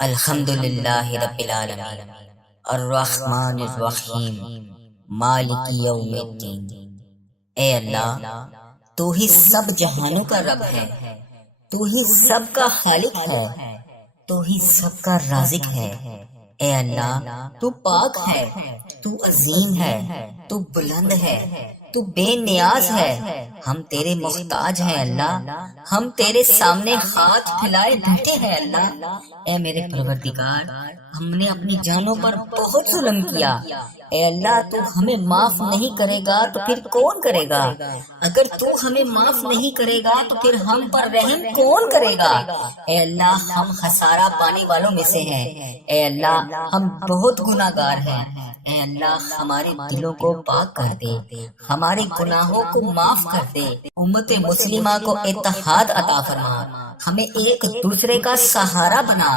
الحمد للہ رب العالمین الرحمن الرحیم مالک یوم الدین۔ اے اللہ، تو ہی سب جہانوں کا رب ہے، تو ہی سب کا خالق ہے، تو ہی سب کا رازق ہے۔ اے اللہ، تو پاک ہے، تو عظیم ہے، تو بلند ہے، تو بے نیاز ہے۔ ہم تیرے محتاج ہیں اللہ، ہم تیرے سامنے ہاتھ پھیلائے بیٹھے ہیں اللہ۔ اے میرے پروردگار، ہم نے اپنی جانوں پر بہت ظلم کیا۔ اے اللہ، تو ہمیں معاف نہیں کرے گا تو پھر کون کرے گا؟ اگر تو ہمیں معاف نہیں کرے گا تو پھر ہم پر رحم کون کرے گا؟ اے اللہ، ہم خسارہ پانے والوں میں سے ہیں۔ اے اللہ، ہم بہت گناہ گار ہیں۔ اے اللہ، ہمارے دلوں کو پاک کر دے، ہمارے گناہوں کو معاف کر دے، امت مسلمہ کو اتحاد عطا فرما، ہمیں ایک دوسرے کا سہارا بنا۔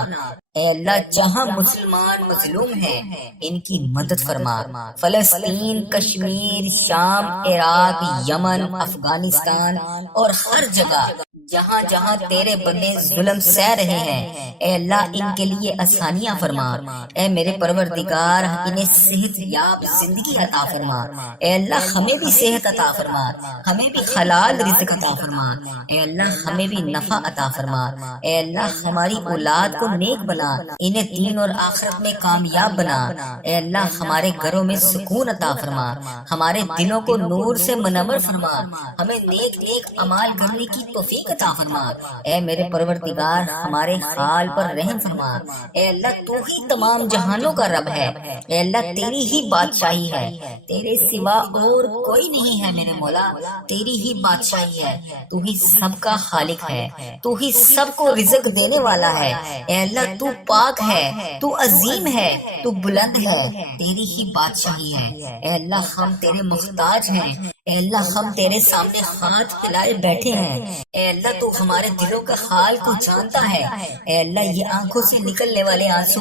اے اللہ، جہاں مسلمان مظلوم ہیں ان کی مدد فرما۔ فلسطین، کشمیر، شام، عراق، یمن، افغانستان اور ہر جگہ جہاں جہاں تیرے بندے ظلم سہ رہے ہیں، اے اللہ ان کے لیے آسانیاں فرما۔ اے میرے پروردگار، انہیں صحت یاب زندگی عطا فرما۔ اے اللہ، ہمیں بھی صحت عطا فرما، ہمیں بھی حلال رزق عطا فرما۔ اے اللہ، ہمیں بھی نفع عطا فرما۔ اے اللہ، ہماری اولاد کو نیک بنا، انہیں دین اور آخرت میں کامیاب بنا۔ اے اللہ، ہمارے گھروں میں سکون عطا فرما، ہمارے دلوں کو نور سے منور فرما، ہمیں نیک نیک اعمال کرنے کی توفیق عطا فرما۔ اے میرے پروردگار، ہمارے حال پر رحم فرما۔ اے اللہ، تو ہی تمام جہانوں کا رب ہے۔ اے اللہ، تیری ہی بادشاہی ہے، تیرے سوا اور کوئی نہیں ہے میرے مولا، تیری ہی بادشاہی ہے۔ تو ہی سب کا خالق ہے، تو ہی سب کو رزق دینے والا ہے۔ اے اللہ، تو پاک ہے، تو عظیم ہے، تو بلند ہے، تیری ہی بادشاہی ہے۔ اے اللہ، ہم تیرے محتاج ہیں۔ اے اللہ، ہم تیرے سامنے ہاتھ پھیلائے بیٹھے ہیں۔ اے اللہ، تو ہمارے دلوں کا حال کو جانتا ہے۔ اے اللہ، یہ آنکھوں سے نکلنے والے آنسو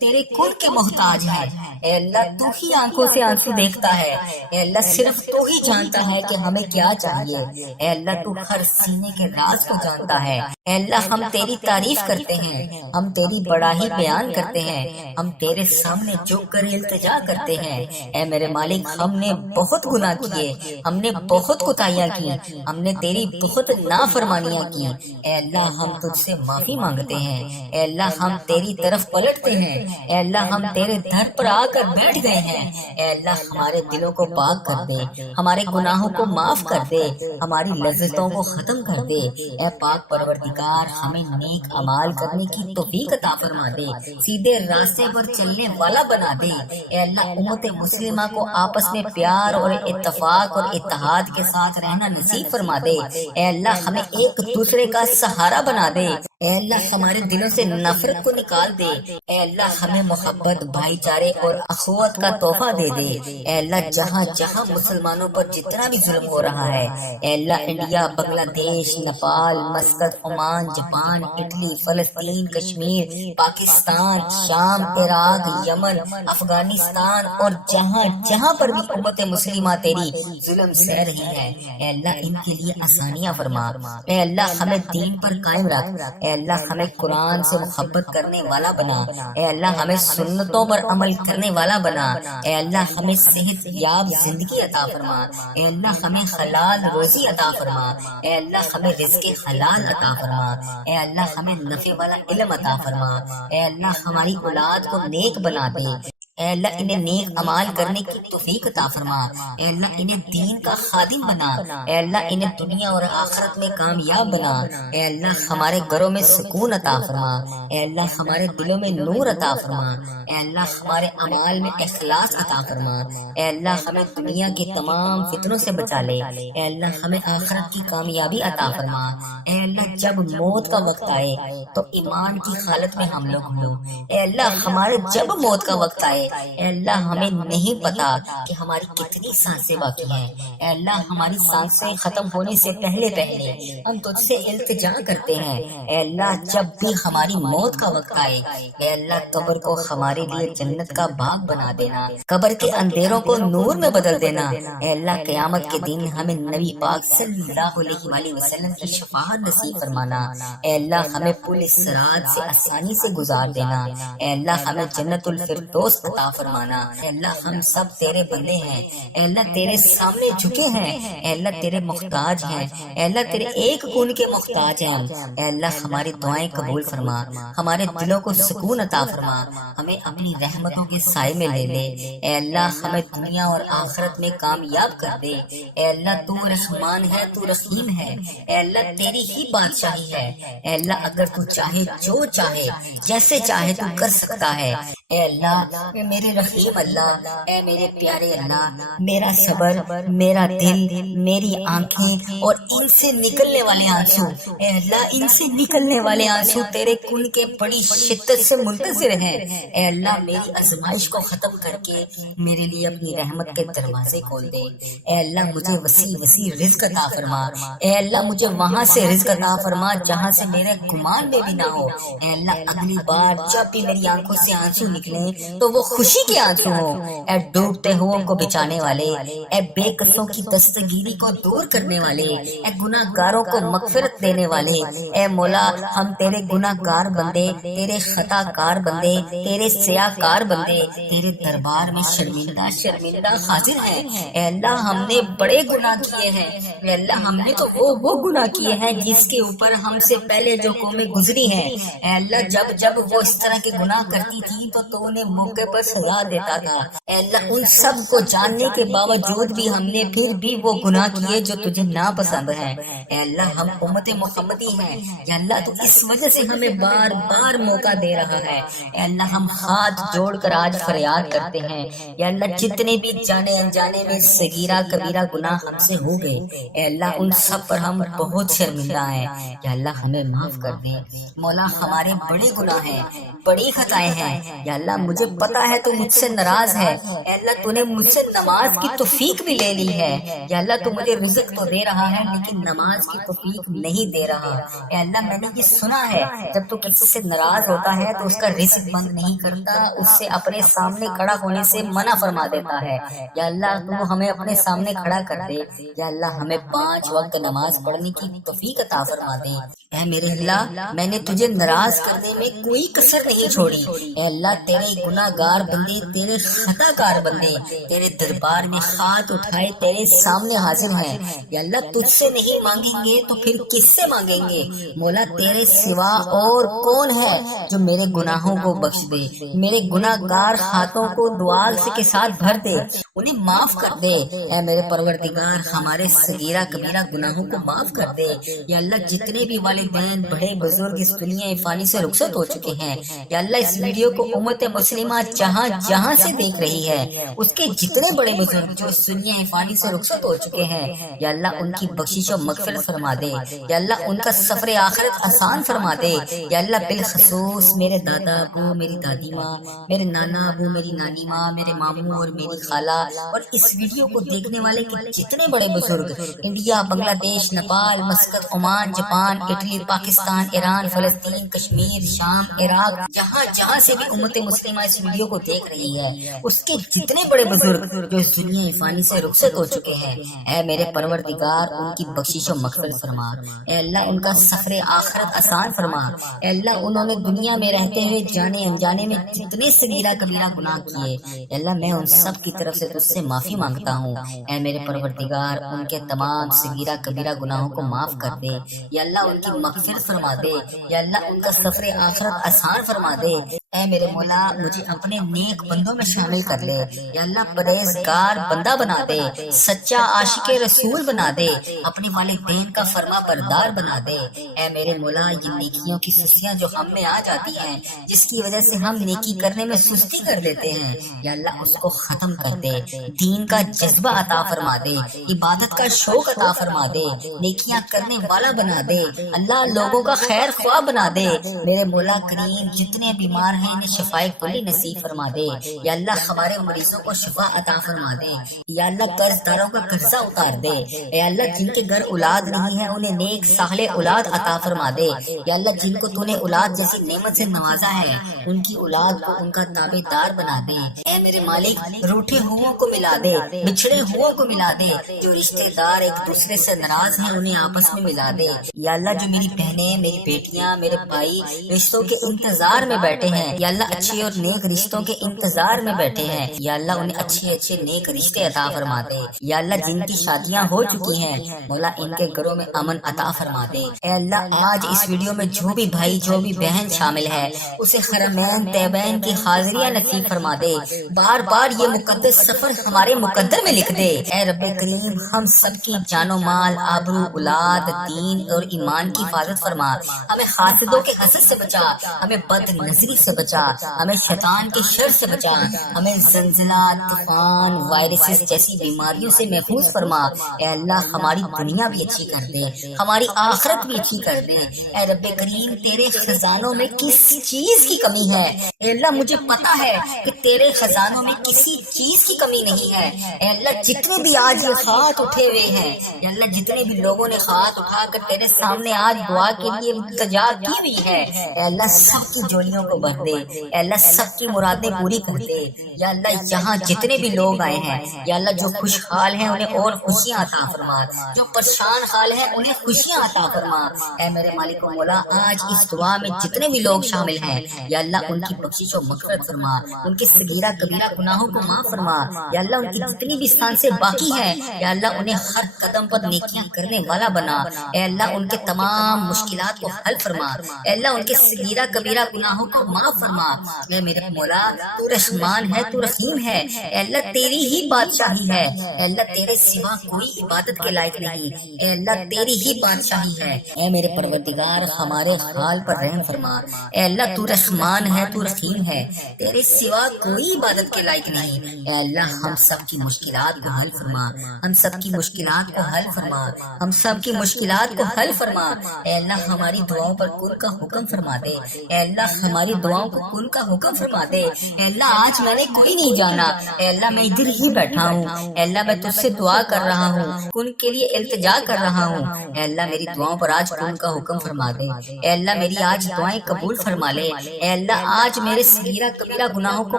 تیرے کن کے محتاج ہیں۔ اے اللہ، تو ہی آنکھوں سے آنسو دیکھتا ہے۔ اے اللہ، صرف تو ہی جانتا ہے کہ ہمیں کیا چاہیے۔ اے اللہ، تو ہر سینے کے راز کو جانتا ہے۔ اے اللہ، ہم تیری تعریف کرتے ہیں، ہم تیری بڑائی بیان کرتے ہیں، ہم تیرے سامنے جھک کر التجا کرتے ہیں۔ اے میرے مالک، ہم نے بہت گناہ کیے، ہم نے بہت کوتاہیاں کی، ہم نے تیری بہت نافرمانیاں کی۔ اے اللہ، ہم تجھ سے معافی مانگتے ہیں۔ اے اللہ، ہم تیری طرف پلٹتے ہیں۔ اے اللہ، ہم تیرے در پر آ کر بیٹھ گئے ہیں۔ اے اللہ، ہمارے دلوں کو پاک کر دے، ہمارے گناہوں کو معاف کر دے، ہماری لذتوں کو ختم کر دے۔ اے پاک پروردگار، ہمیں نیک اعمال کرنے کی توفیق عطا فرما دے، سیدھے راستے پر چلنے والا بنا دے۔ اے اللہ، امت مسلمہ کو آپس میں پیار اور اتفاق اور اتحاد کے ساتھ رہنا نصیب فرما دے۔ اے اللہ، ہمیں ایک دوسرے کا سہارا بنا دے۔ اے اللہ، ہمارے دلوں سے نفرت کو نکال دے۔ اے اللہ، ہمیں محبت، بھائی چارے اور اخوت کا تحفہ دے دے۔ اے اللہ، جہاں جہاں مسلمانوں پر جتنا بھی ظلم ہو رہا ہے، اے اللہ، انڈیا، بنگلہ دیش، Nepal, Muscat, Oman, Japan, Italy, فلسطین، کشمیر، پاکستان، شام، عراق، یمن، افغانستان اور جہاں جہاں پر بھی امت مسلمہ تیری ظلم سہ رہی ہے، اے اللہ، ان کے لیے آسانیاں فرما۔ اے اللہ، ہمیں دین پر قائم رکھ۔ اے اللہ، ہمیں قرآن سے محبت کرنے والا بنا۔ اے اللہ، ہمیں سنتوں پر عمل کرنے والا بنا۔ اے اللہ، ہمیں صحت یاب زندگی عطا فرما۔ اے اللہ، ہمیں حلال روزی عطا فرما۔ اے اللہ، ہمیں رزق حلال عطا فرما۔ اے اللہ، ہمیں نفع والا علم عطا فرما۔ اے اللہ، ہماری اولاد کو نیک بنا دے۔ اے اللہ، انہیں نیک اعمال کرنے کی توفیق عطا فرما۔ اے اللہ، انہیں دین کا خادم بنا۔ اے اللہ، انہیں دنیا اور آخرت میں کامیاب بنا۔ اے اللہ، ہمارے گھروں میں سکون عطا فرما۔ اے اللہ، ہمارے دلوں میں نور عطا فرما۔ اے اللہ، ہمارے اعمال میں اخلاص عطا فرما۔ اے اللہ، ہمیں دنیا کے تمام فتنوں سے بچا لے۔ اے اللہ، ہمیں آخرت کی کامیابی عطا فرما۔ اے اللہ، جب موت کا وقت آئے تو ایمان کی حالت میں ہم لوگ ہوں۔ اے اللہ، ہمارے جب موت کا وقت آئے ہے۔ اے اللہ ہمیں نہیں پتا کہ ہماری کتنی سانسیں باقی ہیں۔ اے اللہ ہماری سانسیں ختم ہونے سے پہلے پہلے ہم تجھ سے التجا کرتے ہیں۔ اے اللہ جب بھی ہماری موت کا وقت آئے، اے اللہ قبر کو ہمارے لیے جنت کا باغ بنا دینا، قبر کے اندھیروں کو نور میں بدل دینا۔ اے اللہ قیامت کے دن ہمیں نبی پاک صلی اللہ علیہ وسلم کی شفاعت نصیب فرمانا۔ اے اللہ ہمیں پل صراط سے آسانی سے گزار دینا۔ اے اللہ ہمیں جنت الفردوس عطا فرمانا۔ اے اللہ ہم سب تیرے بندے ہیں، اے اللہ تیرے سامنے جھکے ہیں، اے اللہ تیرے محتاج ہیں، اے اللہ تیرے ایک کون کے محتاج ہیں۔ اے اللہ ہماری دعائیں قبول فرما، ہمارے دلوں کو سکون عطا فرما، ہمیں اپنی رحمتوں کے سائے میں لے لے۔ اے اللہ ہمیں دنیا اور آخرت میں کامیاب کر دے۔ اے اللہ تو رحمان ہے، تو رحیم ہے، اے اللہ تیری ہی بادشاہی ہے۔ اے اللہ اگر تو چاہے جو چاہے جیسے چاہے تو کر سکتا ہے۔ اے اللہ اے میرے رحیم اللہ، اے میرے پیارے اللہ، میرا صبر، میرا دل، میری آنکھیں اور ان سے نکلنے والے آنسو، اے اللہ ان سے نکلنے والے آنسو تیرے کن کے بڑی شدت سے منتظر ہیں۔ اے اللہ میری آزمائش کو ختم کر کے میرے لیے اپنی رحمت کے دروازے کھول دے۔ اے اللہ مجھے وسیع وسیع رزق عطا فرما۔ اے اللہ مجھے وہاں سے رزق عطا فرما جہاں سے میرے گمان میں بھی نہ ہو۔ اے اللہ اگلی بار جب بھی میری آنکھوں سے آنسو نکلیں تو وہ خوشی کے آنسو ہوں۔ اے ڈوبتے ہوئے کو بچانے والے، اے بے کسوں کی دستگیری کو دور کرنے والے، اے گناہ گاروں کو مغفرت دینے والے، اے مولا ہم تیرے گناہ گار بندے، تیرے خطا کار بندے، تیرے سیاہ کار بندے تیرے دربار میں شرمندہ شرمندہ حاضر ہیں۔ اے اللہ ہم نے بڑے گناہ کیے ہیں، اے اللہ ہم نے تو وہ گناہ کیے ہیں جس کے اوپر ہم سے پہلے جو قومیں گزری ہیں۔ اے اللہ جب وہ اس طرح کے گناہ کرتی تھی تو انہیں موقع پر سزا دیتا تھا۔ اے اللہ ان سب کو جاننے کے باوجود بھی ہم نے پھر بھی وہ گناہ کیے جو تجھے ناپسند ہیں۔ اے اللہ ہم امت محمدی ہیں، یا اللہ تو اس وجہ سے ہمیں بار بار موقع دے رہا ہے۔ اے اللہ ہم ہاتھ جوڑ کر آج فریاد کرتے ہیں، یا اللہ جتنے بھی جانے انجانے میں صغیرہ کبیرہ گناہ ہم سے ہو گئے، اے اللہ ان سب پر ہم بہت شرمندہ ہیں، یا اللہ ہمیں معاف کر دے۔ مولا ہمارے بڑے گناہ ہیں، بڑی خطائیں ہیں، یا اللہ مجھے پتا ہے تو مجھ سے ناراض ہے۔ اے اللہ تو نے مجھ سے نماز کی توفیق بھی لے لی ہے، یا اللہ تو مجھے رزق تو دے رہا ہے لیکن نماز کی توفیق نہیں دے رہا۔ اے اللہ میں نے یہ سنا ہے جب تو کسی سے ناراض ہوتا ہے تو اس کا رزق بند نہیں کرتا، اس سے اپنے سامنے کھڑا ہونے سے منع فرما دیتا ہے۔ یا اللہ تو ہمیں اپنے سامنے کھڑا کر دے، یا اللہ ہمیں 5 وقت نماز پڑھنے کی توفیق عطا فرما دے۔ اے میرے اللہ میں نے تجھے ناراض کرنے میں کوئی کسر نہیں چھوڑی۔ اے اللہ تیرے گناہ گار بندے، تیرے خطا کار بندے تیرے دربار میں ہاتھ اٹھائے تیرے سامنے حاضر ہیں۔ یا اللہ تجھ سے نہیں مانگیں گے تو پھر کس سے مانگیں گے؟ مولا تیرے سوا اور کون ہے جو میرے گناہوں کو بخش دے، میرے گناہ گار ہاتھوں کو دعا کے ساتھ بھر دے، انہیں معاف کر دے۔ اے میرے پروردگار ہمارے صغیرہ کبیرہ گناہوں کو معاف کر دے۔ یا اللہ جتنے بھی والدین بڑے بزرگ اس دنیا فانی سے رخصت ہو چکے ہیں، یا اللہ اس ویڈیو کو امت مسلمہ جہاں جہاں سے دیکھ رہی ہے، اس کے جتنے بڑے بزرگ جو اس دنیا فانی سے رخصت ہو چکے ہیں، یا اللہ ان کی بخشش و مغفرت فرما دے، یا اللہ ان کا سفر آخرت آسان فرما دے۔ یا اللہ بالخصوص میرے دادا ابو، میری دادی ماں، میرے نانا ابو، میری نانی ماں، میرے ماموں اور میری خالہ اور اس ویڈیو کو دیکھنے والے کے جتنے بڑے بزرگ انڈیا، بنگلہ دیش، Nepal, Muscat, Oman, Japan, Italy, Pakistan, Iran, فلسطین، کشمیر، شام، عراق، جہاں جہاں سے بھی امت مسلمہ اس ویڈیو کو دیکھ رہی ہے، اس کے جتنے بڑے بزرگ جو اس دنیا فانی سے رخصت ہو چکے ہیں، اے میرے پروردگار ان کی بخشش و مغفرت فرما۔ اے اللہ ان کا سفر آخرت آسان فرما۔ اے اللہ انہوں نے دنیا میں رہتے ہوئے جانے انجانے میں جتنے صغیرہ کبیرہ گناہ کیے، اے اللہ میں ان سب کی طرف سے تجھ سے معافی مانگتا ہوں۔ اے میرے پروردگار ان کے تمام صغیرہ کبیرہ گناہوں کو معاف کر دے، یا اللہ ان کی مغفرت فرما دے، یا اللہ ان کا سفر آخرت آسان فرما دے۔ اے میرے مولا مجھے اپنے نیک بندوں میں شامل کر لے، یا اللہ پرہیزگار بندہ بنا دے، سچا عاشق رسول بنا دے، اپنے والدین کا فرما بردار بنا دے۔ اے میرے مولا یہ نیکیوں کی سستیاں جو ہم میں آ جاتی ہیں، جس کی وجہ سے ہم نیکی کرنے میں سستی کر دیتے ہیں، یا اللہ اس کو ختم کر دے، دین کا جذبہ عطا فرما دے، عبادت کا شوق عطا فرما دے، نیکیاں کرنے والا بنا دے، اللہ لوگوں کا خیر خواہ بنا دے۔ میرے مولا کریم جتنے بیمار ہیں انہیں شفائے کلی نصیب فرما دے، یا اللہ ہمارے مریضوں کو شفا عطا فرما دے، یا اللہ قرض داروں کا قرضہ اتار دے، اے اللہ جن کے گھر اولاد نہیں ہے انہیں نیک صالح اولاد عطا فرما دے، یا اللہ جن کو تو نے اولاد جیسی نعمت سے نوازا ہے ان کی اولاد کو ان کا تابع دار بنا دے، اے میرے مالک روٹھے ہوں کو ملا دے، بچھڑے ہوں کو ملا دے، جو رشتے دار ایک دوسرے سے ناراض ہیں انہیں آپس میں ملا دے، یا اللہ جو میری بہنیں میری بیٹیاں میرے بھائی رشتوں کے انتظار میں بیٹھے ہیں، یا اللہ اچھے اور نیک رشتوں کے انتظار میں بیٹھے ہیں، یا اللہ انہیں اچھے اچھے نیک رشتے عطا فرما دے، یا اللہ جن کی شادیاں ہو چکی ہیں مولا ان کے گھروں میں امن عطا فرما دے، اے اللہ آج اس ویڈیو میں جو بھی بھائی جو بھی بہن شامل ہے اسے حرمین طیبین کی حاضریاں نصیب فرما دے، بار بار یہ مقدس سفر ہمارے مقدر میں لکھ دے، اے رب کریم ہم سب کی جان و مال آبرو اولاد دین اور ایمان کی حفاظت فرما، ہمیں حاسدوں کے حسد سے بچا، ہمیں بد نظری سے بچا، ہمیں شیطان کے شر سے بچا، ہمیں زلزلہ طوفان وائرسز جیسی بیماریوں سے محفوظ فرما، اے اللہ ہماری دنیا بھی اچھی کر دے ہماری آخرت بھی اچھی کر دے، اے رب کریم تیرے خزانوں میں کس چیز کی کمی ہے، اے اللہ مجھے پتا ہے کہ تیرے خزانوں میں کسی چیز کی کمی نہیں ہے، اے اللہ جتنے بھی آج یہ ہاتھ اٹھے ہوئے ہیں، اے اللہ جتنے بھی لوگوں نے ہاتھ اٹھا کر تیرے سامنے آج دعا کے لیے التجا کی ہوئی ہے، اے اللہ سب کی جولیوں کو بھر دے، اے اللہ سب کی مرادیں پوری کر دے، یا اللہ یہاں جتنے بھی لوگ آئے ہیں یا اللہ جو خوشحال ہیں انہیں اور خوشیاں عطا فرما، جو پریشان حال ہیں انہیں خوشیاں عطا فرما، اے میرے مالک و مولا آج اس دعا میں جتنے بھی لوگ شامل ہیں یا اللہ ان کی بخشش و مغفرت فرما، ان کے صغیرہ کبیرہ گناہوں کو معاف فرما، یا اللہ ان کی جتنی بھی سان سے باقی ہیں یا اللہ انہیں ہر قدم پر نیکیاں کرنے والا بنا، اے اللہ ان کے تمام مشکلات کو حل فرما، اے اللہ ان کے صغیرہ کبیرہ گناہوں کو معاف فرما، اے میرے مولا تو رحمان ہے تو رحیم ہے، اے اللہ تیری ہی بادشاہی ہے، اے اللہ تیرے سوا کوئی عبادت کے لائق نہیں، اے اللہ تیری ہی بادشاہی ہے، اے میرے پروردگار ہمارے حال پر رحم فرما، اے اللہ تو رحمان ہے تو رحیم ہے، تیرے سوا کوئی عبادت کے لائق نہیں، اے اللہ ہم سب کی مشکلات کو حل فرما، ہم سب کی مشکلات کو حل فرما، ہم سب کی مشکلات کو حل فرما، اے اللہ ہماری دعاؤں پر کن کا حکم فرما دے، اے اللہ ہماری دعاؤں کو کن کا حکم فرما دے، اے اللہ آج میں نے کوئی نہیں جانا، اے اللہ میں ادھر ہی بیٹھا ہوں، اے اللہ میں تجھ سے دعا کر رہا ہوں، کن کے لیے التجا کر رہا ہوں، اے اللہ میری دعاؤں پر آج کن کا حکم فرما دے، اے اللہ میری آج دعائیں قبول فرما لے، اے اللہ آج میرے صغیرہ کبیرہ گناہوں کو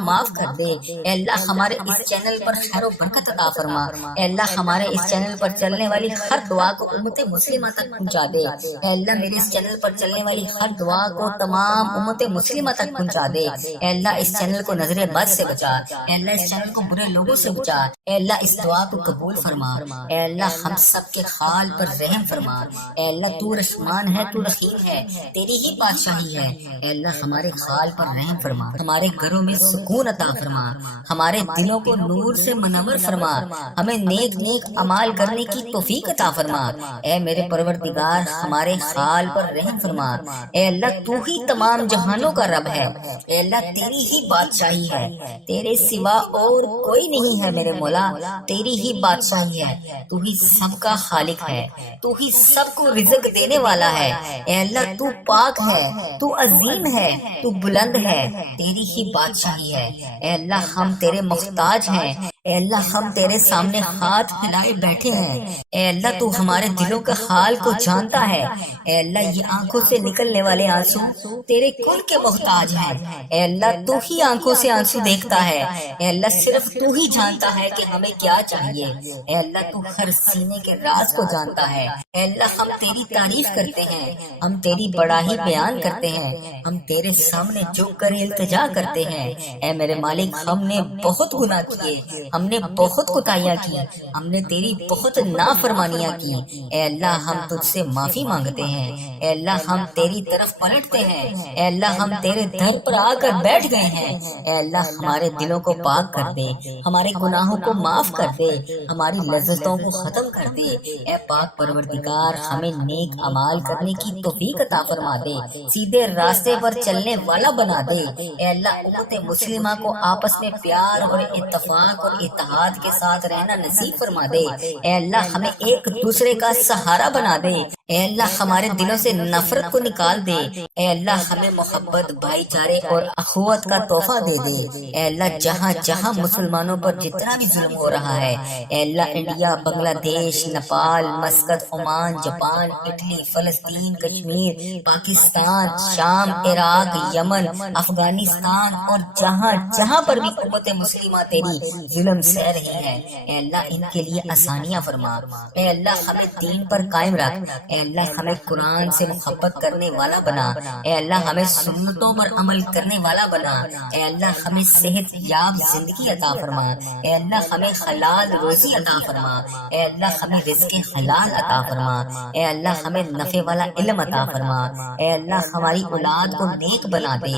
معاف کر دے، اے اللہ ہمارے اس چینل پر خیر و برکت عطا فرما، اے اللہ ہمارے اس چینل پر چلنے والی ہر دعا کو امت مسلمہ تک پہنچا دے، اے اللہ میرے اس چینل پر چلنے والی ہر دعا کو تمام امت مسلمہ تک پہنچا دے، اے اللہ اس چینل کو نظر بد سے بچا، اے اللہ اس چینل کو برے لوگوں سے بچا، اے اللہ اس دعا کو قبول فرما، اے اللہ ہم سب کے حال پر رحم فرما، اے اللہ تو رحمان ہے تو رحیم ہے، تیری ہی بادشاہی ہے، اے اللہ ہمارے حال پر رحم فرما، ہمارے گھروں میں سکون عطا فرما، ہمارے دلوں کو نور سے منور فرما، ہمیں نیک نیک اعمال کرنے کی توفیق عطا فرما، اے میرے پروردگار ہمارے حال پر رحم فرما، اے اللہ تو ہی تمام جہانوں کا رب ہے، اے اللہ تیری ہی بادشاہی ہے، تیرے سوا اور کوئی نہیں ہے میرے مولا، تیری ہی بادشاہی ہے، تو ہی سب کا خالق ہے، تو ہی سب کو رزق دینے والا ہے، اے اللہ تو پاک ہے، تو عظیم ہے، تو بلند ہے، تیری ہی بادشاہی ہے، اے اللہ ہم تیرے محتاج ہیں، اے اللہ ہم تیرے سامنے ہاتھ پھیلائے بیٹھے ہیں، اے اللہ تو ہمارے دلوں کے حال کو جانتا ہے، اے اللہ یہ آنکھوں سے نکلنے والے آنسو تیرے کن کے محتاج ہیں، اے اللہ تو ہی آنکھوں سے آنسو دیکھتا ہے، اے اللہ صرف تو ہی جانتا ہے کہ ہمیں کیا چاہیے، اے اللہ تو ہر سینے کے راز کو جانتا ہے، اے اللہ ہم تیری تعریف کرتے ہیں، ہم تیری بڑائی بیان کرتے ہیں، ہم تیرے سامنے جھک کر التجا کرتے ہیں، اے میرے مالک ہم نے بہت گناہ کیے، ہم نے بہت کوتاہیاں کی، ہم نے تیری بہت نافرمانیاں کی، اے اللہ ہم تجھ سے معافی مانگتے ہیں، اے اللہ ہم تیری طرف پلٹتے ہیں، اے اللہ ہم تیرے در پر آ کر بیٹھ گئے ہیں، اے اللہ ہمارے دلوں کو پاک کر دے، ہمارے گناہوں کو معاف کر دے، ہماری لذتوں کو ختم کر دے، اے پاک پروردگار ہمیں نیک اعمال کرنے کی توفیق عطا فرما دے، سیدھے راستے پر چلنے والا بنا دے، اے اللہ امت مسلمہ کو آپس میں پیار اور اتفاق اور اتحاد کے ساتھ رہنا نصیب فرما دے، اے اللہ ہمیں ایک دوسرے کا سہارا بنا دے، اے اللہ ہمارے دلوں سے نفرت کو نکال دے، اے اللہ ہمیں محبت، بھائی چارے اور اخوت کا تحفہ دے دے، اے اللہ جہاں جہاں مسلمانوں پر جتنا بھی ظلم ہو رہا ہے، اے اللہ انڈیا، بنگلہ دیش، Nepal, Muscat, Oman, Japan, Italy, فلسطین، کشمیر، پاکستان، شام، عراق، یمن، افغانستان اور جہاں جہاں پر بھی امت مسلمہ تیری ظلم سہ رہی ہے، اے اللہ ان کے لیے آسانیاں فرما، اے اللہ ہمیں دین پر قائم رکھ، اے اللہ ہمیں قرآن سے محبت کرنے والا بنا، اے اللہ ہمیں سنتوں پر عمل کرنے والا بنا، اے اللہ ہمیں صحت یاب زندگی عطا فرما، اے اللہ ہمیں حلال روزی عطا فرما، اے اللہ ہمیں رزق حلال عطا فرما، اے اللہ ہمیں نفع والا علم عطا فرما، اے اللہ ہماری اولاد کو نیک بنا دے،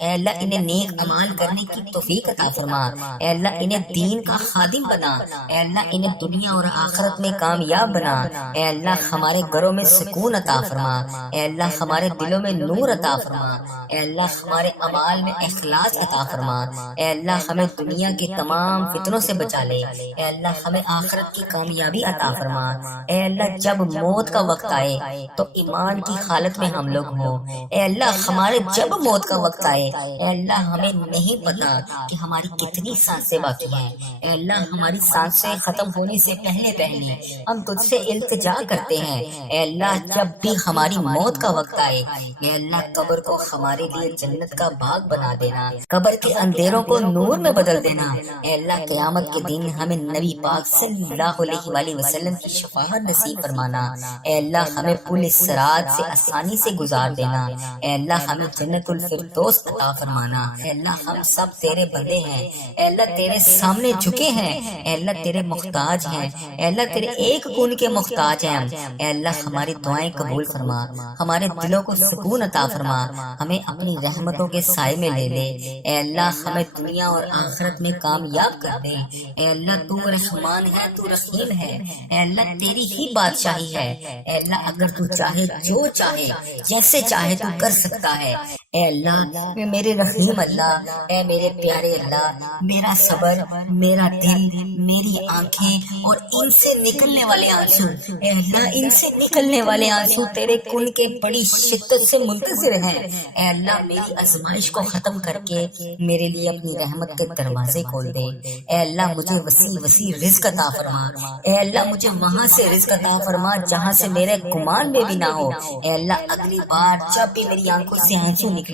اے اللہ انہیں نیک اعمال کرنے کی توفیق عطا فرما، اے اللہ انہیں دین کا خادم بنا، اے اللہ انہیں دنیا اور آخرت میں کامیاب بنا، اے اللہ ہمارے گھروں میں سکون عطا فرما، اے اللہ ہمارے دلوں میں نور عطا فرما، اے اللہ ہمارے اعمال میں اخلاص عطا فرما، اے اللہ ہمیں دنیا کے تمام فتنوں سے بچا لے، اے اللہ ہمیں آخرت کی کامیابی عطا فرما، اے اللہ جب موت کا وقت آئے تو ایمان کی حالت میں ہم لوگ ہوں، اے اللہ ہمارے جب موت کا وقت آئے، اے اللہ ہمیں نہیں پتا کہ ہماری کتنی سانسیں باقی ہیں، اے اللہ ہماری سانسیں ختم ہونے سے پہلے پہلے ہم تجھ سے التجا کرتے ہیں، اے اللہ جب بھی ہماری موت کا وقت آئے، اے اللہ قبر کو ہمارے لیے جنت کا باغ بنا دینا، قبر کے اندھیروں کو نور میں بدل دینا، اے اللہ قیامت کے دن ہمیں نبی پاک صلی اللہ علیہ وآلہ وسلم کی شفاعت نصیب فرمانا، اے اللہ ہمیں پل صراط سے آسانی سے گزار دینا، اے اللہ ہمیں جنت الفردوس عطا فرمانا، اے اللہ ہم سب تیرے بندے ہیں، اے اللہ تیرے سامنے جھکے ہیں، اے اللہ تیرے محتاج ہیں، اے اللہ تیرے ایک کون کے محتاج ہیں، اے اللہ ہماری دعائیں قبول فرما، ہمارے دلوں کو سکون عطا فرما، ہمیں اپنی رحمتوں کے سائے میں لے لے، اے اللہ ہمیں دنیا اور آخرت میں کامیاب کر دے، اے اللہ تو رحمان ہے، تو رحیم ہے، اے اللہ تیری ہی بادشاہی ہے، اے اللہ اگر تو چاہے جو چاہے جیسے چاہے تو کر سکتا ہے، اے اللہ میرے رحیم اللہ، اے میرے پیارے اللہ، میرا صبر، میرا دل، میری آنکھیں اور ان سے نکلنے والے آنسو، اے اللہ ان سے نکلنے والے آنسو تیرے کن کے بڑی شدت سے منتظر ہیں، اے اللہ میری آزمائش کو ختم کر کے میرے لیے اپنی رحمت کے دروازے کھول دے، اے اللہ مجھے وسیع وسیع رزق عطا فرما، اے اللہ مجھے وہاں سے رزق عطا فرما جہاں سے میرے گمان میں بھی نہ ہو، اے اللہ اگلی بار جب بھی میری آنکھوں سے آنسو نکلیں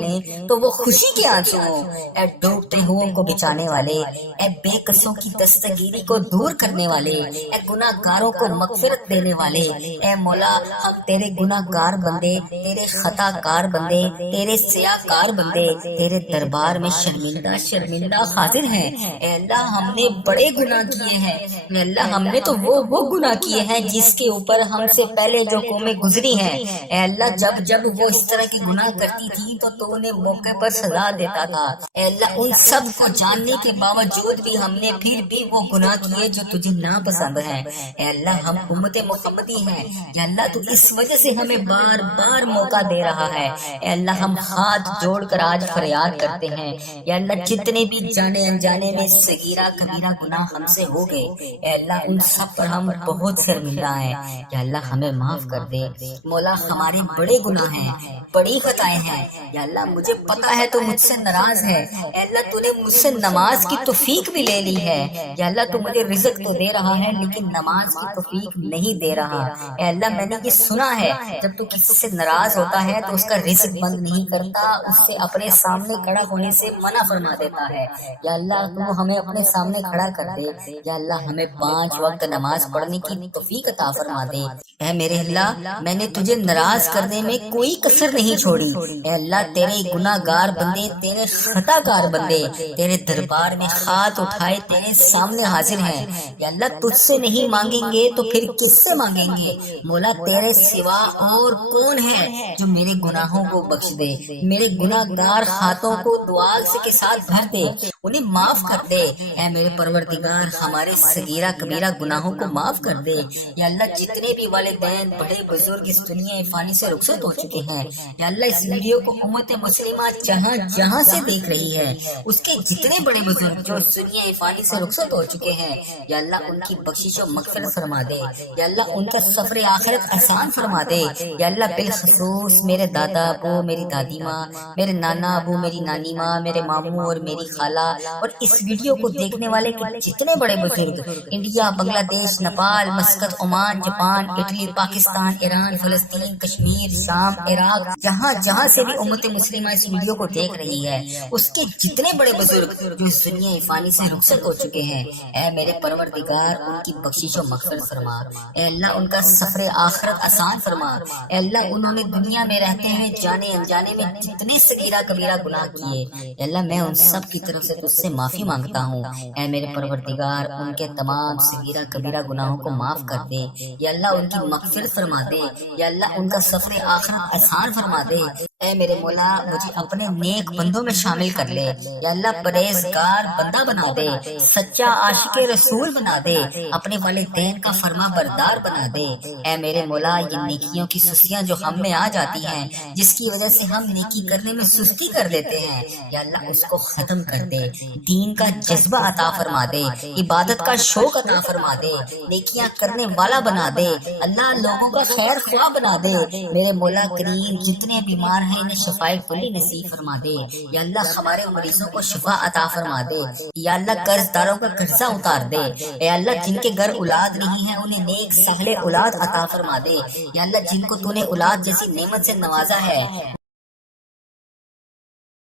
تو وہ خوشی کے آنسو ہوں، اے ڈوبتے ہوئے کو بچانے والے، اے بے قصوں کی دستگیری کو دور کرنے والے، اے گناہ گاروں کو مغفرت دینے والے، اے مولا ہم تیرے گناہ گار بندے، تیرے خطا کار بندے، تیرے سیاہ کار بندے تیرے دربار میں شرمندہ شرمندہ حاضر ہیں، اے اللہ ہم نے بڑے گناہ کیے ہیں، اے اللہ ہم نے تو وہ گناہ کیے ہیں جس کے اوپر ہم سے پہلے جو قومیں گزری ہیں، اے اللہ جب وہ اس طرح کے گناہ کرتی تھی تو انہیں موقع پر سزا دیتا تھا، اے اللہ ان سب کو جاننے کے باوجود بھی ہم نے پھر بھی وہ گناہ کیے جو تجھے ناپسند ہیں، اے اللہ ہم امت محمدی ہیں، یا اللہ تو اس وجہ سے ہمیں بار بار موقع دے رہا ہے، اے اللہ ہم ہاتھ جوڑ کر آج فریاد کرتے ہیں، یا اللہ جتنے بھی جانے انجانے میں صغیرہ کبیرہ گناہ ہم سے ہو گئے، اے اللہ ان سب پر ہم بہت شرمندہ ہیں، یا اللہ ہمیں معاف کر دے، مولا ہمارے بڑے گناہ ہیں، بڑی خطائیں ہیں، یا اللہ مجھے پتا ہے تو مجھ سے ناراض ہے، اے اللہ تو نے مجھ سے نماز کی توفیق بھی لے لی ہے، یا اللہ تو مجھے رزق تو دے رہا ہے لیکن نماز کی توفیق نہیں دے رہا، اے اللہ میں نے یہ سنا ہے جب تو کسی سے ناراض ہوتا ہے تو اس کا رزق بند نہیں کرتا، اس سے اپنے سامنے کھڑا ہونے سے منع فرما دیتا ہے، یا اللہ تو ہمیں اپنے سامنے کھڑا کر دے، یا اللہ ہمیں 5 وقت نماز پڑھنے کی توفیق عطا فرما دے، اے میرے اللہ میں نے تجھے ناراض کرنے میں کوئی کسر نہیں چھوڑی، اے اللہ تیرے گناہ گار بندے، تیرے خطا کار بندے تیرے دربار میں ہاتھ اٹھائے تیرے سامنے حاضر ہیں، یا اللہ تجھ سے نہیں مانگیں گے تو پھر کس سے مانگیں گے، مولا تیرے سوا اور کون ہے جو میرے گناہوں کو بخش دے، میرے گناہ گار ہاتھوں کو دعا کے ساتھ بھر دے، انہیں معاف کر دے۔ اے میرے پروردگار ہمارے صغیرہ کبیرہ گناہوں کو معاف کر دے۔ یا اللہ جتنے بھی والدین بڑے بزرگ اس دنیا فانی سے رخصت ہو چکے ہیں، یا اللہ اس ویڈیو کو امت مسلمہ جہاں جہاں سے دیکھ رہی ہے، اس کے جتنے بڑے بزرگ جو اس دنیا فانی سے رخصت ہو چکے ہیں، یا اللہ ان کی بخشش و مغفرت فرما دے۔ یا اللہ ان کا سفر آخرت آسان فرما دے۔ یا اللہ بالخصوص میرے دادا ابو، میری دادی ماں، میرے نانا ابو، میری نانی ماں، میرے ماموں اور میری خالہ اور اس ویڈیو کو دیکھنے والے کے جتنے بڑے بزرگ انڈیا، بنگلہ دیش، Nepal, Muscat, Oman, Japan, Italy, Pakistan, Iran, فلسطین، کشمیر، شام، عراق، جہاں جہاں سے بھی امت مسلمہ اس ویڈیو کو دیکھ رہی ہے، اس کے جتنے بڑے بزرگ جو اس دنیا فانی سے رخصت ہو چکے ہیں، اے میرے پروردگار ان کی بخشش و مغفرت فرما۔ اے اللہ ان کا سفر آخرت آسان فرما۔ اے اللہ انہوں نے دنیا میں رہتے ہوئے جانے انجانے میں جتنے صغیرہ کبیرہ گناہ کیے، اے اللہ میں ان سب کی طرف سے تجھ سے معافی مانگتا ہوں۔ اے میرے پروردگار ان کے تمام صغیرہ کبیرہ گناہوں کو معاف کر دے۔ یا اللہ ان کی مغفرت فرما دے۔ یا اللہ ان کا سفر آخرت آسان فرما دے۔ اے میرے مولا مجھے اپنے نیک بندوں میں شامل کر لے۔ یا اللہ پرہیزگار بندہ بنا دے، سچا عاشق رسول بنا دے، اپنے والدین کا فرما بردار بنا دے۔ اے میرے مولا یہ نیکیوں کی سستیاں جو ہم میں آ جاتی ہیں، جس کی وجہ سے ہم نیکی کرنے میں سستی کر دیتے ہیں، یا اللہ اس کو ختم کر دے، دین کا جذبہ عطا فرما دے، عبادت کا شوق عطا فرما دے، نیکیاں کرنے والا بنا دے، اللہ لوگوں کا خیر خواہ بنا دے۔ میرے مولا کریم جتنے بیمار ہیں انہیں شفائے کلی نصیب فرما دے۔ یا اللہ ہمارے مریضوں کو شفا عطا فرما دے۔ یا اللہ قرض داروں کا قرضہ اتار دے۔ اے اللہ جن کے گھر اولاد نہیں ہے انہیں نیک صالح اولاد عطا فرما دے۔ یا اللہ جن کو تو نے اولاد جیسی نعمت سے نوازا ہے